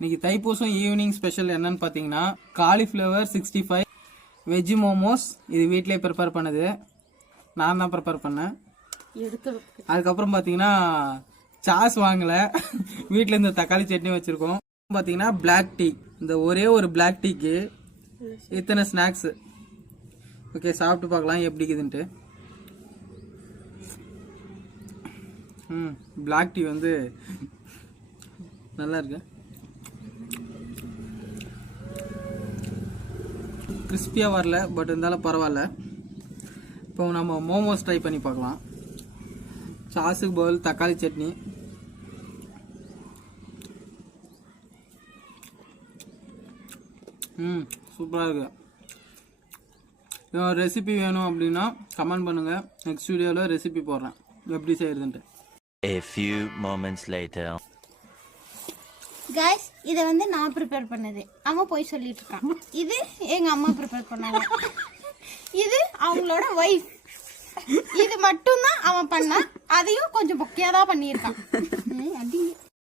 இன்னைக்கு Thaipusam evening special என்னன்னு பார்த்தீங்கன்னா காலிஃப்ளவர் 65 வெஜ் மோமோஸ். இது வீட்டிலே ப்ரிப்பேர் பண்ணது, நான் தான் ப்ரிப்பேர் பண்ணேன். அதுக்கப்புறம் பார்த்தீங்கன்னா சாஸ் வாங்கலை, வீட்டில் இந்த தக்காளி சட்னி வச்சுருக்கோம். பார்த்தீங்கன்னா பிளாக் டீ, இந்த ஒரே ஒரு பிளாக் டீக்கு இத்தனை ஸ்நாக்ஸு. ஓகே, சாப்பிட்டு பார்க்கலாம் எப்படி இருக்குதுன்ட்டு. பிளாக் டீ வந்து நல்லா இருக்கு, கிறிஸ்பியாக வரல, பட் இருந்தாலும் பரவாயில்ல. இப்போ நம்ம மோமோஸ் ட்ரை பண்ணி பார்க்கலாம். சாஸுக்கு பதில் தக்காளி சட்னி. சூப்பராக இருக்கு. ரெசிபி வேணும் அப்படின்னா கமெண்ட் பண்ணுங்கள், நெக்ஸ்ட் வீடியோவில் ரெசிபி போடுறேன் எப்படி செய்யறதுன்ட்டு. A few moments later. Guys, இதை வந்து நான் ப்ரிப்பேர் பண்ணது, அவன் போய் சொல்லிட்டு இருக்கான். இது எங்க அம்மா ப்ரிப்பேர் பண்ணாங்க, இது அவங்களோட வைஃப். இது மட்டும் தான் அவன் பண்ணான், அதையும் கொஞ்சம் பொக்கையா தான் பண்ணியிருக்கான்.